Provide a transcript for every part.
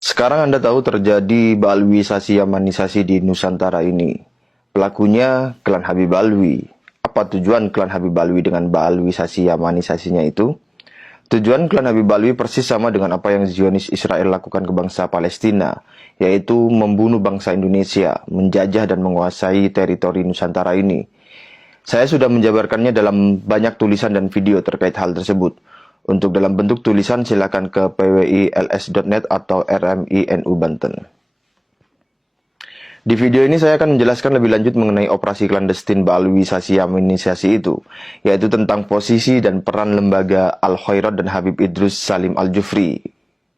Sekarang Anda tahu terjadi Balwisasi Yamanisasi di Nusantara ini. Pelakunya klan Habib Alwi. Apa tujuan klan Habib Alwi dengan Balwisasi Yamanisasinya itu? Tujuan klan Habib Alwi persis sama dengan apa yang Zionis Israel lakukan ke bangsa Palestina, yaitu membunuh bangsa Indonesia, menjajah dan menguasai teritori Nusantara ini. Saya sudah menjabarkannya dalam banyak tulisan dan video terkait hal tersebut. Untuk dalam bentuk tulisan silakan ke pwils.net atau RMI NU Banten. Di video ini saya akan menjelaskan lebih lanjut mengenai operasi klandestin Balwisasi Yamanisasi itu, yaitu tentang posisi dan peran lembaga Al-Khairat dan Habib Idrus Salim Al-Jufri,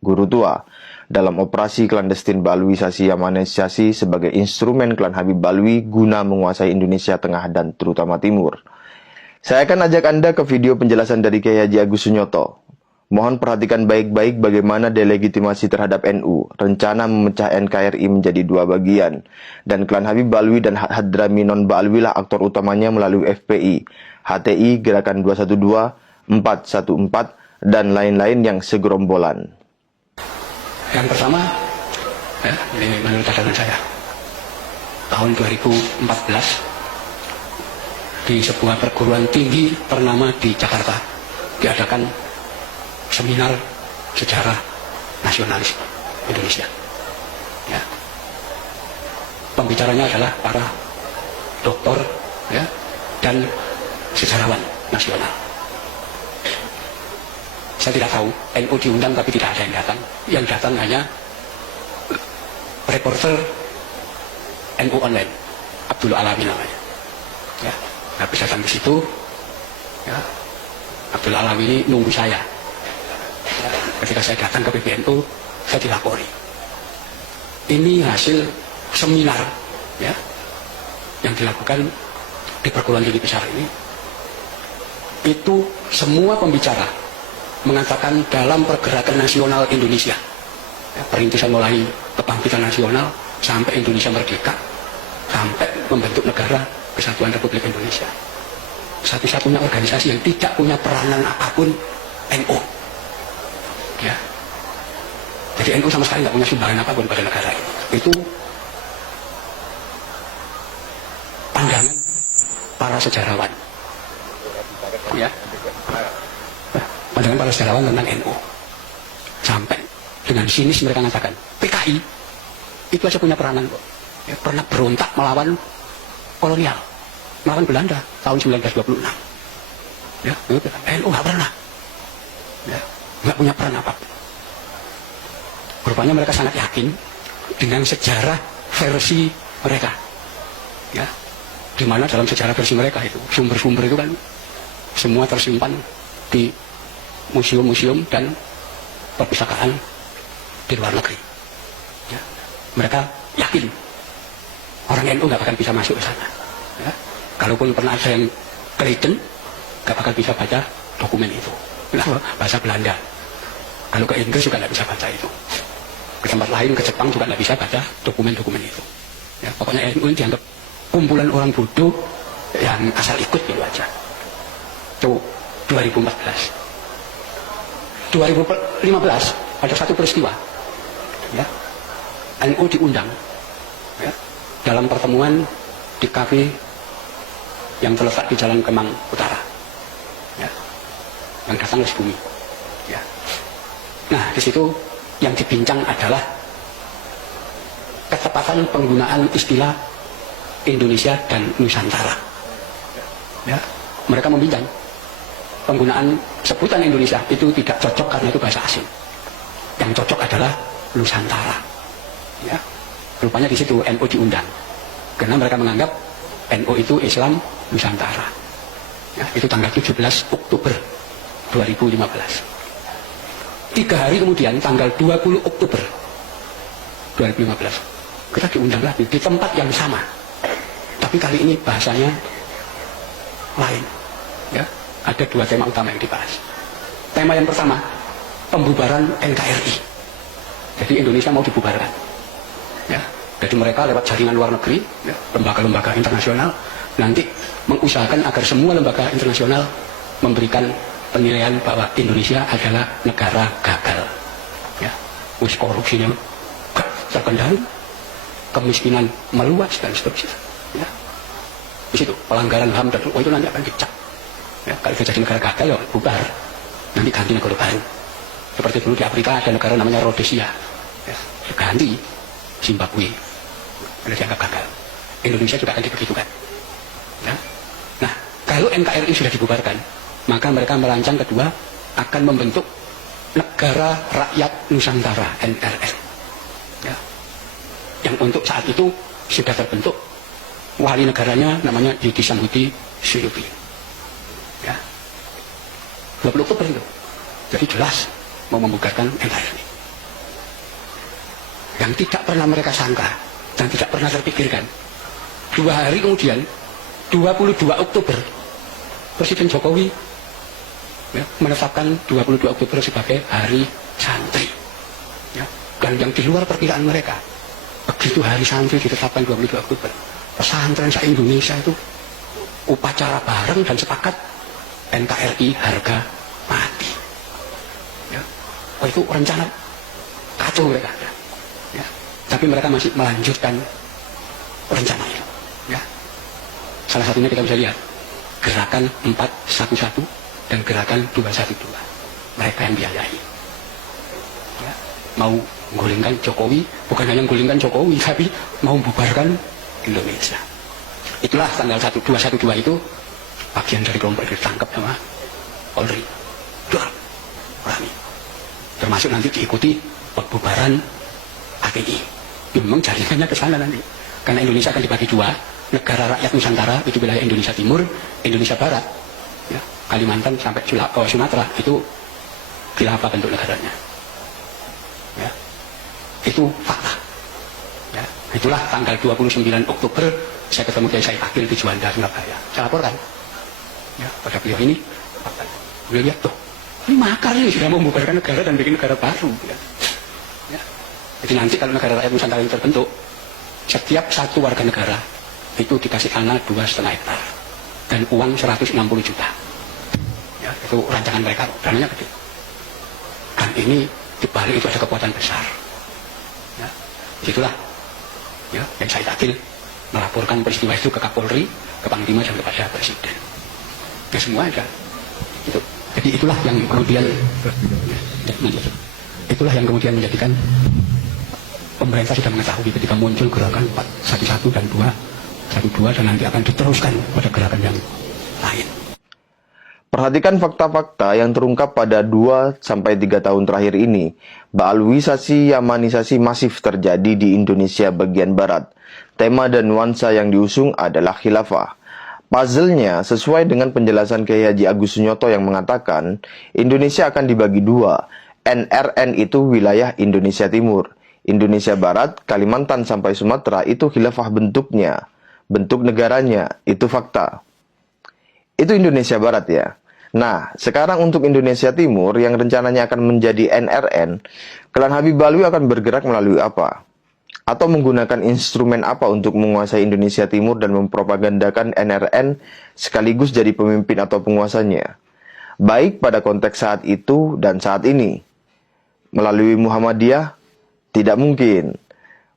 guru tua, dalam operasi klandestin Balwisasi Yamanisasi sebagai instrumen klan Habib Alwi guna menguasai Indonesia Tengah dan terutama Timur. Saya akan ajak Anda ke video penjelasan dari Kiai Haji Agus Sunyoto. Mohon perhatikan baik-baik bagaimana delegitimasi terhadap NU, rencana memecah NKRI menjadi dua bagian, dan klan Habib Alwi dan Hadrami Non Ba'alwi lah aktor utamanya melalui FPI, HTI, Gerakan 212, 414, dan lain-lain yang segerombolan. Yang pertama, ini menurut catatan saya, tahun 2014, di sebuah perguruan tinggi ternama di Jakarta diadakan seminar sejarah nasionalis Indonesia. Ya. Pembicaranya adalah para doktor, ya, dan sejarawan nasional. Saya tidak tahu, NU diundang tapi tidak ada yang datang. Yang datang hanya reporter NU Online, Abdul Alawi namanya. Ya. Habis datang ke situ, ya, Abdul Alawi ini nunggu saya. Ya, ketika saya datang ke PBNU, saya dilapori. Ini hasil seminar, ya, yang dilakukan di perguruan tinggi besar ini. Itu semua pembicara mengatakan dalam pergerakan nasional Indonesia, ya, perintisan mulai kebangkitan nasional sampai Indonesia merdeka, sampai membentuk negara Kesatuan Republik Indonesia, satu-satunya organisasi yang tidak punya peranan apapun NU. Ya. Jadi NU sama sekali tidak punya sumbangan apapun pada negara ini. Itu pandangan para sejarawan. Ya. Pandangan para sejarawan tentang NU. Sampai dengan sinis mereka mengatakan PKI itu aja punya peranan kok. Ya, pernah berontak melawan kolonial, melawan Belanda tahun 1926. Ya, NU nggak pernah, ya, nggak punya peran apa. Rupanya mereka sangat yakin dengan sejarah versi mereka, ya, di mana dalam sejarah versi mereka itu sumber-sumber itu kan semua tersimpan di museum-museum dan perpustakaan di luar negeri. Ya, mereka yakin orang NU nggak bakal bisa masuk ke sana. Ya. Kalaupun pernah ada yang keliten, nggak bakal bisa baca dokumen itu. Kenapa? Bahasa Belanda. Kalau ke Inggris juga nggak bisa baca itu. Ke tempat lain, ke Jepang juga nggak bisa baca dokumen-dokumen itu. Ya, pokoknya NU ini dianggap kumpulan orang bodoh yang asal ikut gitu aja. Itu 2014. 2015 ada satu peristiwa. Ya, NU diundang. Ya, dalam pertemuan di kafe yang terletak di Jalan Kemang Utara, ya, yang datang dari bumi. Ya. Nah, di situ yang dibincang adalah ketepatan penggunaan istilah Indonesia dan Nusantara. Ya. Mereka membincang penggunaan sebutan Indonesia itu tidak cocok karena itu bahasa asing. Yang cocok adalah Nusantara. Ya. Rupanya di situ NU diundang karena mereka menganggap NU itu Islam Nusantara. Ya, itu tanggal 17 Oktober 2015. 3 hari kemudian tanggal 20 Oktober 2015 kita diundang lagi di tempat yang sama, tapi kali ini bahasanya lain. Ya, ada 2 tema utama yang dibahas. Tema yang pertama, pembubaran NKRI. Jadi Indonesia mau dibubarkan. Ya, jadi mereka lewat jaringan luar negeri, ya, lembaga-lembaga internasional nanti mengusahakan agar semua lembaga internasional memberikan penilaian bahwa Indonesia adalah negara gagal. Ya, korupsinya terkendali, kemiskinan meluas dan seterusnya. Ya. Di situ pelanggaran HAM dan itu nanti akan dicap. Ya, kalau sudah jadi negara gagal ya bubar, nanti ganti negara baru. Seperti dulu di Afrika ada negara namanya Rhodesia, ya, ganti Zimbabwe, ada dianggap gagal. Indonesia juga akan dibegitukan. Ya. Nah, kalau NKRI sudah dibubarkan, maka mereka merancang kedua akan membentuk Negara Rakyat Nusantara (NRN). Ya. Yang untuk saat itu sudah terbentuk, wali negaranya namanya Yudi Samhudi Suyuti. Ya. 20 Oktober itu. Jadi jelas mau membubarkan NKRI. Yang tidak pernah mereka sangka dan tidak pernah terpikirkan, 2 hari kemudian 22 Oktober Presiden Jokowi, ya, menetapkan 22 Oktober sebagai Hari Santri. Ya. Dan yang di luar perkiraan mereka, begitu Hari Santri ditetapkan 22 Oktober, pesantren se-Indonesia itu upacara bareng dan sepakat NKRI harga mati. Ya. Oh, itu rencana kacau mereka. Ya. Tapi mereka masih melanjutkan rencana itu. Ya. Salah satunya kita bisa lihat gerakan 411 dan gerakan 212. Mereka yang biayai. Ya. Mau menggulingkan Jokowi, bukan hanya menggulingkan Jokowi, tapi mau membubarkan Indonesia. Itulah tanggal 212 itu bagian dari kelompok itu ditangkap sama Polri. Dua orang. Termasuk nanti diikuti pembubaran ATI. Memang jaringannya ke sana nanti. Karena Indonesia akan dibagi 2, Negara Rakyat Nusantara itu wilayah Indonesia Timur, Indonesia Barat, ya, Kalimantan sampai Sumatera itu khilafah bentuk negaranya. Ya. Itu fakta. Ya. Itulah tanggal 29 Oktober saya ketemu Kiai Said Akil di Juanda, Surabaya. Saya laporkan, ya, pada beliau ini fakta. Beliau lihat tuh, ini makar ini sudah membubarkan negara dan bikin negara baru. Ya. Ya. Jadi nanti kalau Negara Rakyat Nusantara ini terbentuk, setiap satu warga negara itu dikasih tanah 2,5 hektar dan uang 160 juta. Ya, itu rancangan mereka, dananya gede. Dan ini dibalik itu ada kekuatan besar. Ya, itulah, ya, yang saya Akil melaporkan peristiwa itu ke Kapolri, ke Panglima dan kepada Presiden. Ya, semua ada. Itu. Jadi itulah yang kemudian, itulah yang kemudian menjadikan pemerintah sudah mengetahui ketika muncul gerakan 411 dan 212 dan nanti akan diteruskan pada gerakan yang lain. Perhatikan fakta-fakta yang terungkap pada 2-3 tahun terakhir ini. Baalwisasi Yamanisasi masif terjadi di Indonesia bagian barat. Tema dan nuansa yang diusung adalah khilafah. Puzzle-nya sesuai dengan penjelasan Kiai Haji Agus Sunyoto yang mengatakan Indonesia akan dibagi 2. NRN itu wilayah Indonesia Timur. Indonesia Barat, Kalimantan sampai Sumatera itu khilafah bentuknya. Bentuk negaranya, itu fakta. Itu Indonesia Barat ya. Nah, sekarang untuk Indonesia Timur yang rencananya akan menjadi NRN, klan Habib Alwi akan bergerak melalui apa? Atau menggunakan instrumen apa untuk menguasai Indonesia Timur dan mempropagandakan NRN sekaligus jadi pemimpin atau penguasanya? Baik pada konteks saat itu dan saat ini. Melalui Muhammadiyah? Tidak mungkin.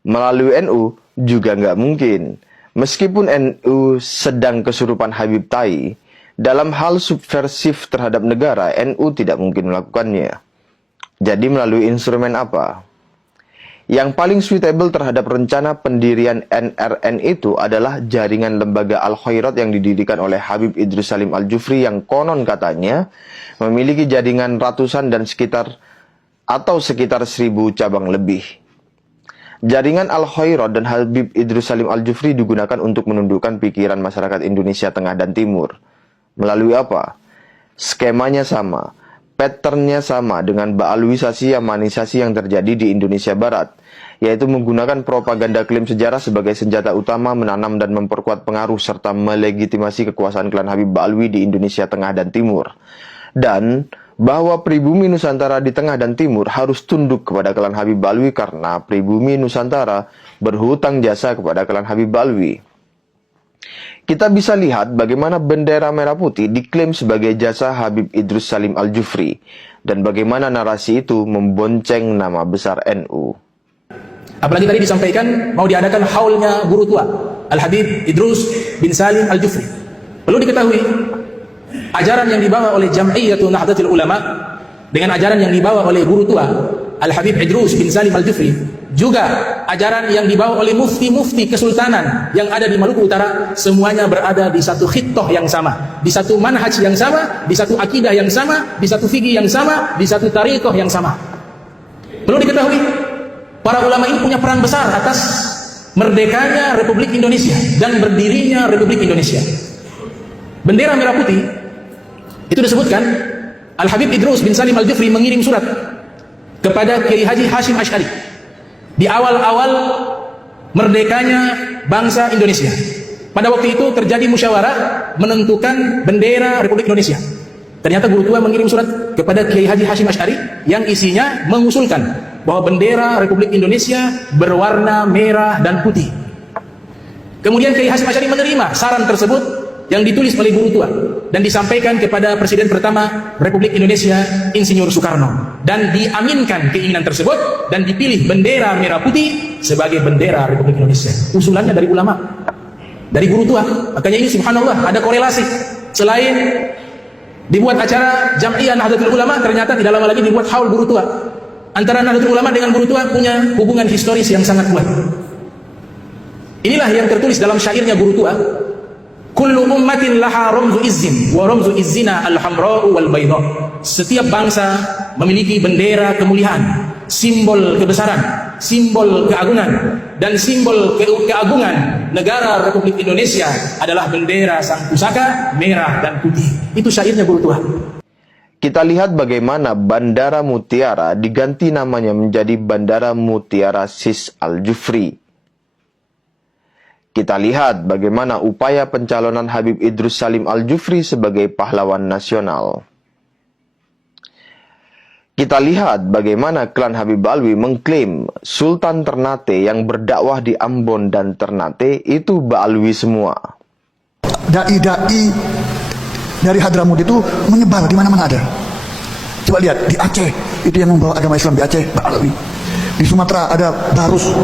Melalui NU? Juga nggak mungkin. Meskipun NU sedang kesurupan Habib Tai, dalam hal subversif terhadap negara, NU tidak mungkin melakukannya. Jadi melalui instrumen apa? Yang paling suitable terhadap rencana pendirian NRN itu adalah jaringan lembaga Al-Khairat yang didirikan oleh Habib Idrus Salim Al-Jufri yang konon katanya memiliki jaringan ratusan dan sekitar 1.000 cabang lebih. Jaringan Al-Khairat dan Habib Idrus Salim Al-Jufri digunakan untuk menundukkan pikiran masyarakat Indonesia Tengah dan Timur. Melalui apa? Skemanya sama, patternnya sama dengan baalwisasi Yamanisasi yang terjadi di Indonesia Barat, yaitu menggunakan propaganda klaim sejarah sebagai senjata utama menanam dan memperkuat pengaruh serta melegitimasi kekuasaan klan Habib Alwi di Indonesia Tengah dan Timur. Dan bahwa pribumi Nusantara di Tengah dan Timur harus tunduk kepada klan Habib Alwi karena pribumi Nusantara berhutang jasa kepada klan Habib Alwi. Kita bisa lihat bagaimana bendera merah putih diklaim sebagai jasa Habib Idrus Salim Al-Jufri dan bagaimana narasi itu membonceng nama besar NU. Apalagi tadi disampaikan mau diadakan haulnya guru tua Al-Habib Idrus bin Salim Al-Jufri. Perlu diketahui, ajaran yang dibawa oleh Jam'iyyatu Nahdlatul Ulama dengan ajaran yang dibawa oleh guru tua Al-Habib Idrus bin Salim Al-Jufri, juga ajaran yang dibawa oleh mufti-mufti kesultanan yang ada di Maluku Utara, semuanya berada di satu khittah yang sama, di satu manhaj yang sama, di satu akidah yang sama, di satu fikih yang sama, di satu tariqah yang sama. Perlu diketahui, para ulama ini punya peran besar atas merdekanya Republik Indonesia dan berdirinya Republik Indonesia. Bendera merah putih itu disebutkan Al-Habib Idrus bin Salim Al-Jufri mengirim surat kepada Kiai Haji Hashim Asy'ari di awal-awal merdekanya bangsa Indonesia. Pada waktu itu terjadi musyawarah menentukan bendera Republik Indonesia. Ternyata guru tua mengirim surat kepada Kiai Haji Hashim Asy'ari yang isinya mengusulkan bahwa bendera Republik Indonesia berwarna merah dan putih. Kemudian Kiai Hashim Asy'ari menerima saran tersebut yang ditulis oleh guru tua dan disampaikan kepada Presiden pertama Republik Indonesia Insinyur Soekarno, dan diaminkan keinginan tersebut dan dipilih bendera merah putih sebagai bendera Republik Indonesia. Usulannya dari ulama, dari guru tua. Makanya ini subhanallah ada korelasi. Selain dibuat acara Jam'iyyah Nahdlatul Ulama, ternyata tidak lama lagi dibuat haul guru tua. Antara Nahdlatul Ulama dengan guru tua punya hubungan historis yang sangat kuat. Inilah yang tertulis dalam syairnya guru tua. Kullu ummatin laha ramzu izzin wa ramzu izzina al-hamra'u wal bayda. Setiap bangsa memiliki bendera kemuliaan, simbol kebesaran, simbol keagungan, dan simbol keagungan negara Republik Indonesia adalah bendera sang pusaka merah dan putih. Itu syairnya guru tua. Kita lihat bagaimana Bandara Mutiara diganti namanya menjadi Bandara Mutiara Sis Al-Jufri. Kita lihat bagaimana upaya pencalonan Habib Idrus Salim Al-Jufri sebagai pahlawan nasional. Kita lihat bagaimana klan Habib Alwi mengklaim Sultan Ternate yang berdakwah di Ambon dan Ternate itu Ba'alwi semua. Dai-dai dari Hadramut itu menyebar di mana-mana ada. Coba lihat di Aceh, itu yang membawa agama Islam di Aceh, Ba'alwi. Di Sumatera ada Barus.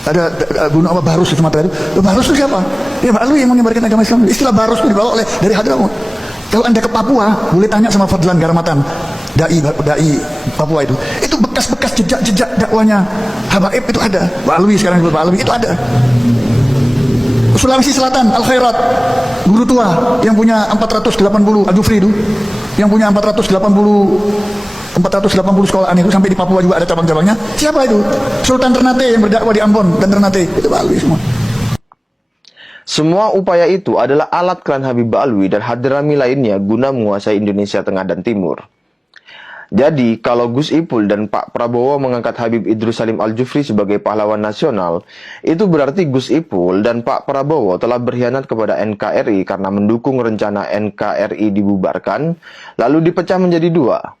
Ada gunung apa Barus di Sumatera itu. Barus itu siapa? Ya Ba'alwi yang menyebarkan agama Islam. Istilah Barus itu dibawa oleh dari Hadramut. Kalau Anda ke Papua, boleh tanya sama Fadlan Garamatan, dai Papua itu. Itu bekas-bekas jejak-jejak dakwanya Habaib itu ada. Ba'alwi sekarang disebut Ba'alwi itu ada. Sulawesi Selatan, Al Khairat, guru tua yang punya 480 Al-Jufri itu, yang punya 480 sekolahan itu, sampai di Papua juga ada cabang-cabangnya. Siapa itu? Sultan Ternate yang berdakwah di Ambon dan Ternate. Itu Ba'alwi semua. Semua upaya itu adalah alat klan Habib Ba'alwi dan Hadrami lainnya guna menguasai Indonesia Tengah dan Timur. Jadi, kalau Gus Ipul dan Pak Prabowo mengangkat Habib Idrus Salim Al-Jufri sebagai pahlawan nasional, itu berarti Gus Ipul dan Pak Prabowo telah berkhianat kepada NKRI karena mendukung rencana NKRI dibubarkan, lalu dipecah menjadi dua.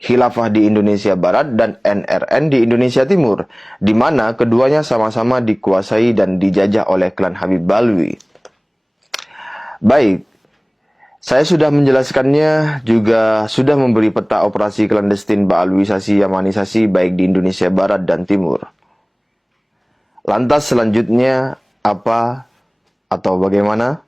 Khilafah di Indonesia Barat dan NRN di Indonesia Timur, di mana keduanya sama-sama dikuasai dan dijajah oleh klan Habib Ba'alwi. Baik, saya sudah menjelaskannya, juga sudah memberi peta operasi klandestin Ba'alwisasi Yamanisasi baik di Indonesia Barat dan Timur. Lantas selanjutnya apa atau bagaimana?